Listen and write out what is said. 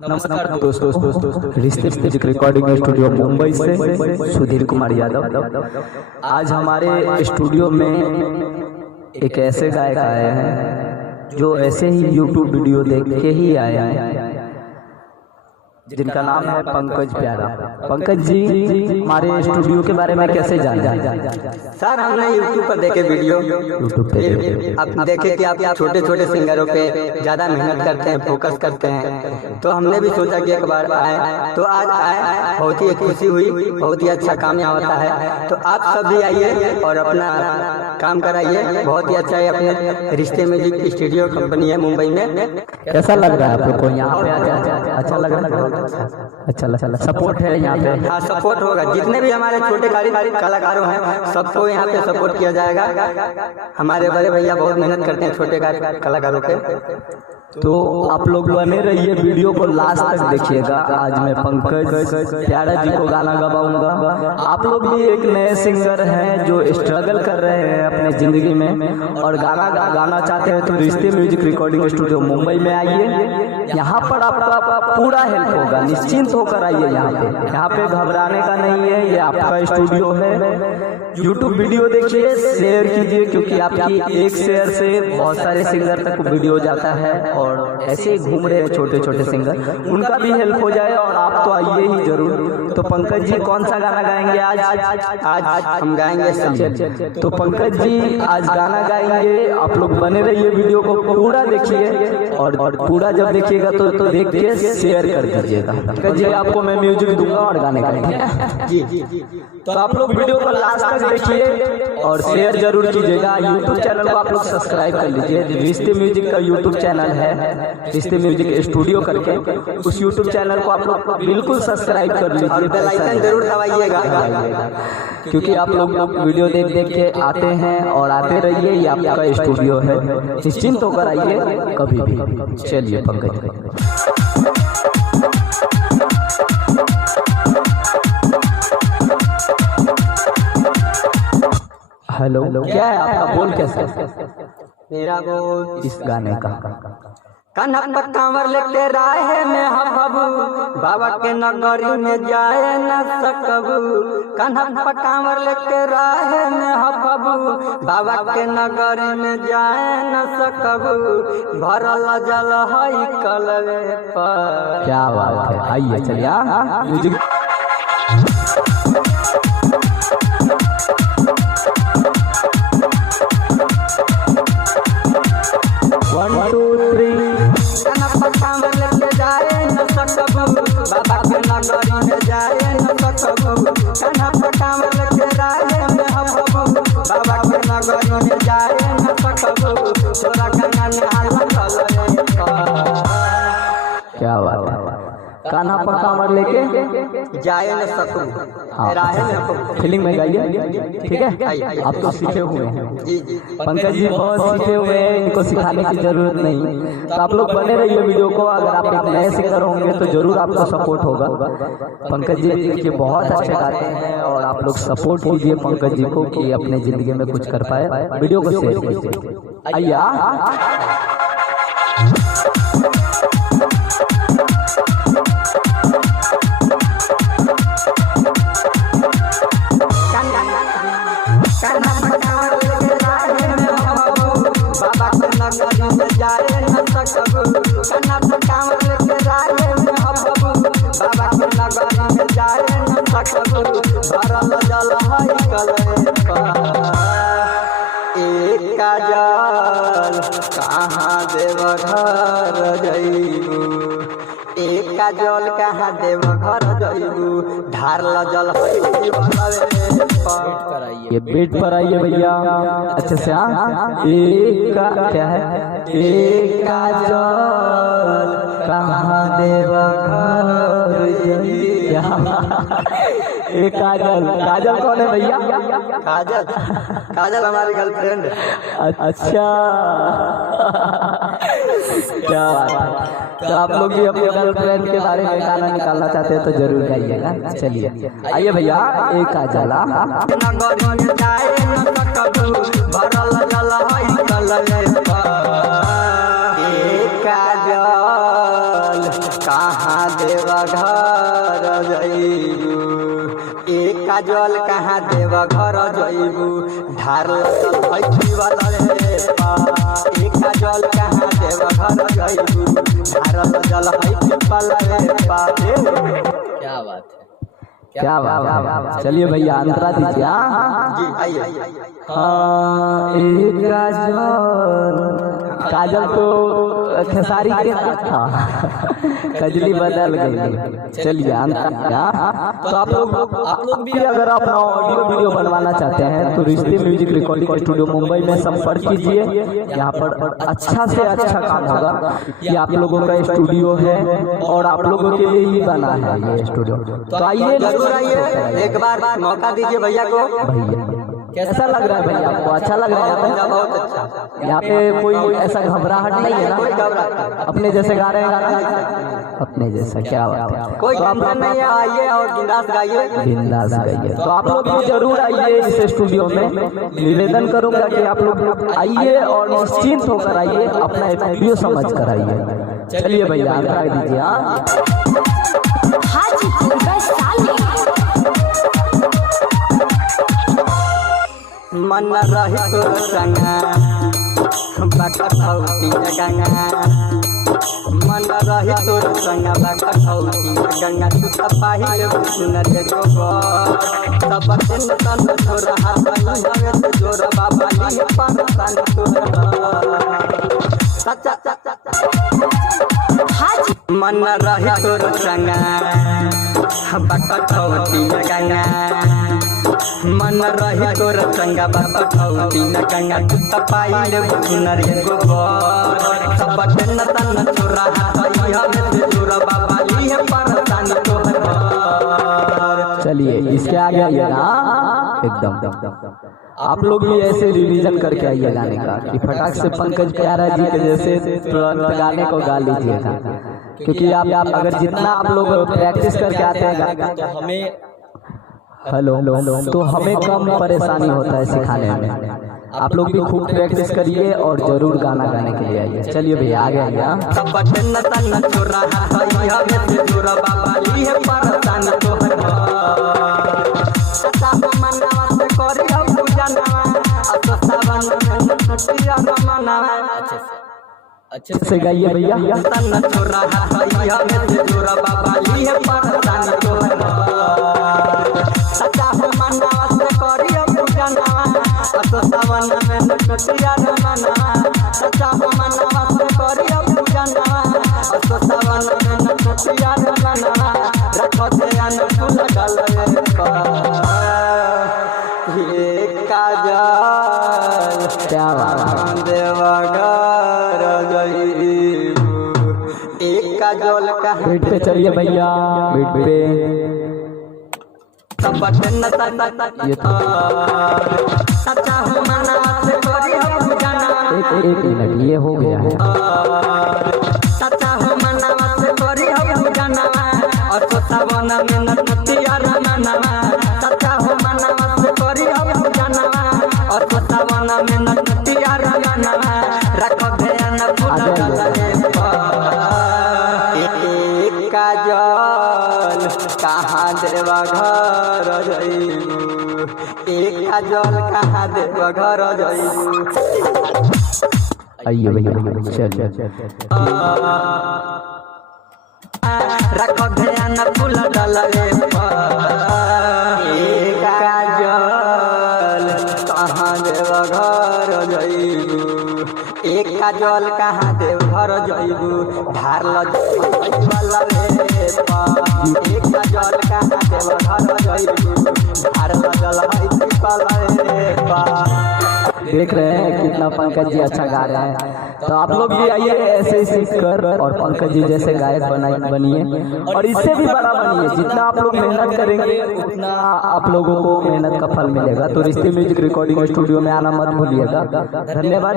नमस्कार दोस्तों, रिश्ते म्यूजिक रिकॉर्डिंग स्टूडियो मुंबई से सुधीर कुमार यादव। आज हमारे स्टूडियो में एक ऐसे गायक आए हैं जो ऐसे ही यूट्यूब वीडियो देख के ही आए हैं, जिनका नाम है पंकज प्यारा। पंकज जी हमारे स्टूडियो के बारे में कैसे जाना? सर हमने यूट्यूब पर देखे वीडियो, यूट्यूब पे आप देखे कि आप छोटे छोटे सिंगरों पे ज़्यादा मेहनत करते हैं, फोकस करते हैं, तो हमने भी सोचा कि एक बार आए, तो आज आए, बहुत ही खुशी हुई, बहुत ही अच्छा काम यहाँ होता है। तो आप सब भी आइए और अपना काम कराइए, बहुत ही अच्छा है। अपने रिश्ते म्यूजिक स्टूडियो कंपनी है मुंबई में। कैसा लग रहा है आप लोग को यहाँ पे? अच्छा लग रहा है? अच्छा सपोर्ट है यहाँ पे? हाँ, सपोर्ट होगा। जितने भी हमारे छोटे कलाकारों हैं सबको यहाँ पे सपोर्ट किया जाएगा। हमारे बड़े भैया बहुत मेहनत करते हैं छोटे कलाकारों के। तो आप लोग बने रहिए, वीडियो को लास्ट तक देखिएगा। आज मैं पंकज प्यारा जी को गाना गवाऊंगा। आप लोग भी एक नए सिंगर हैं जो स्ट्रगल कर रहे हैं अपने जिंदगी में और गाना चाहते हैं, तो रिश्ते म्यूजिक रिकॉर्डिंग स्टूडियो मुंबई में आइए। यहाँ पर आपका पूरा हेल्प होगा, निश्चिंत होकर आइए। यहाँ पे घबराने का नहीं है, ये आपका स्टूडियो है। यूट्यूब वीडियो देखिए, शेयर कीजिए, क्योंकि आपकी एक शेयर से बहुत सारे सिंगर तक वीडियो जाता है और ऐसे घूम रहे हैं छोटे छोटे सिंगर, उनका भी हेल्प हो जाए। और आप तो आइए ही जरूर। तो पंकज जी कौन सा गाना गाएंगे आज? आज हम गाएंगे। तो पंकज जी आज गाना गाएंगे। आप लोग बने रहिए, वीडियो को पूरा देखिए और पूरा जब देखिएगा तो देख के शेयर कर दीजिएगा। पंकज जी आपको मैं म्यूजिक दूंगा और गाने गाएंगे जी। तो आप लोग वीडियो को लास्ट तक देखिए और शेयर जरूर कीजिएगा। यूट्यूब चैनल को आप लोग सब्सक्राइब कर लीजिए। रिश्ते म्यूजिक का यूट्यूब चैनल है, रिश्ते म्यूजिक स्टूडियो करके, उस यूट्यूब चैनल को आप लोग बिल्कुल सब्सक्राइब कर लीजिए और बेल आइकन जरूर दबाइएगा, क्योंकि आप लोग वीडियो देख के आते हैं और आते रहिए। ये आपका स्टूडियो है, निश्चिंत होकर आइए कभी भी। चलिए पंकज हेलो, क्या है आपका बोल? कैसे मेरा बोल इस गाने का? कन्हा पर कांवर लेके राहे में हबू, बाबा के नगरी में जाए न सकबू। कन्हा पर कांवर लेके राहे में हबू, बाबा के नगरी में जाए न सकबू। भरल जल हई कलवे पर। क्या बात है, आइए चलिए म्यूजिक। बाबा के नगरी में जाए न सकबू। कन्हा पर कांवर लेके राहे में हबू, बाबा के नगरी में जाए न सकबू। तोरा कन्हा निहाल कलवे पर। क्या बात है, कान्हा पर कांवर लेके जाए न सकूं। हाँ, फीलिंग में गाइए, ठीक है? आप तो सीखे हुए हैं पंकज जी, बहुत सीखे हुए हैं, इनको सिखाने की जरूरत नहीं। तो आप लोग बने रहिए वीडियो को। अगर आप एक नए सिंगर होंगे तो जरूर आपको सपोर्ट होगा। पंकज जी देखिए बहुत अच्छे गाते हैं और आप लोग सपोर्ट कीजिए पंकज जी को कि अपने जिंदगी में कुछ कर पाए। वीडियो को शेयर कीजिए। आइए बाबा के नगरी में जाए न सकबू। कन्हा पर कांवर लेके राहे में हबू, बाबा के नगरी में जाए न सकबू। भरल जल हई कलवे पर। एक काजल कहाँ देवघर जइबू, एक काजल कहाँ देवघर जइबू। ढारल जल हई कलवे पर। ये बेट पर आइए भैया अच्छे से। एक का क्या है? एक काजल कहाँ देवघर जइया। एक काजल कौन है भैया? काजल हमारी गर्लफ्रेंड है। अच्छा क्या बात है। तो आप लोग भी अपने गर्लफ्रेंड के बारे में गाना निकालना चाहते हैं तो जरूर गाइएगा। चलिए आइए भैया। एक काजल नगरी में जाए न सकबू, भरल जल हई कलवे पर। एक काजल कहाँ देवघर जइबू एक काजल कहाँ देवघर जइबू ढार लगल वाला रे पा एक काजल कहाँ देवघर जइबू ढार लगल वाला रे पा। क्या बात है, क्या बात है। चलिए भैया अंतरा दीजिए। जी आइए। एक काजल तो खेसारी के था, कजली बदल गई। चलिए अंतरा। तो आप लोग भी अगर अपना ऑडियो वीडियो बनवाना चाहते हैं तो रिश्ते म्यूजिक रिकॉर्डिंग स्टूडियो मुंबई में संपर्क कीजिए। यहाँ पर अच्छा से अच्छा काम होगा। ये आप लोगों का स्टूडियो है और आप लोगों के लिए ही बना है ये स्टूडियो। तो आइए जरूर आइए, एक बार मौका दीजिए भैया को। भैया कैसा लग रहा है भैया आपको? अच्छा लग रहा है? बहुत अच्छा। यहाँ पे कोई ऐसा घबराहट नहीं है ना? अपने जैसे गा रहे हैं गाना, अपने जैसा। क्या बात है, कोई टेंशन नहीं है, आइए और बिंदास गाइए। बिंदास गाइए। तो आप लोग भी जरूर आइए इस स्टूडियो में। निवेदन करूंगा कि आप लोग आइए और निश्चिंत होकर आइए, अपना एक वीडियो समझ कर आइए। चलिए भैया अंतरा दीजिए। मन रही तोर संगा बकठौती गंगा मन रही तोर संगा बकठौती गंगा तू पाहिल सुनर गोबर सब दिन तन छोरा हाथ लगे जोर बाबा ये पान तन तोर सच्चा मन रही तोर संगा बकठौती गंगा मन रही तोर संगा बकठौती गंगा तू पाइल सुनर गोबर सब दिन तन छोरा हाथ जोर बाबा ये परसान तोहर। चलिए इसके आगे आइए ना एकदम। आप लोग भी ऐसे रिवीजन करके आइए गाने का कि फटाक से पंकज प्यारा जी के जैसे तुरंत गाने को गा लीजिएगा। क्योंकि आप अगर जितना आप लोग प्रैक्टिस करके आते हैं तो हमें तो हमें कम परेशानी होता है सिखाने में। आप लोग भी खूब प्रैक्टिस करिए और जरूर गाना गाने के लिए आइए। चलिए भैया आगे आइए। अच्छे से गाइए भैया। क्या बात देवघर जइबू एक काजल का बीट पे चलिए भैया, बीट पे। एक मिनट ये हो गया है। काजल कहाँ देवघर जइबू एक काजल कहाँ देवघर जइबू। आइए भैया चलिए। रखो ध्यान फूल डलवे काजल कहाँ देवघर जइबू एक काजल कहाँ देवघर जइबू ढार वाला एक काजल कहाँ देवघर जइबू ढार देख रहे हैं कितना पंकज जी अच्छा गा रहे हैं। तो आप लोग भी आइए ऐसे ही सीख कर और पंकज जी जैसे गायक बनिए और इससे भी बड़ा बनिए। जितना आप लोग मेहनत करेंगे उतना आप लोगों को मेहनत का फल मिलेगा। तो रिश्ते म्यूजिक रिकॉर्डिंग स्टूडियो में आना मत भूलिएगा। धन्यवाद।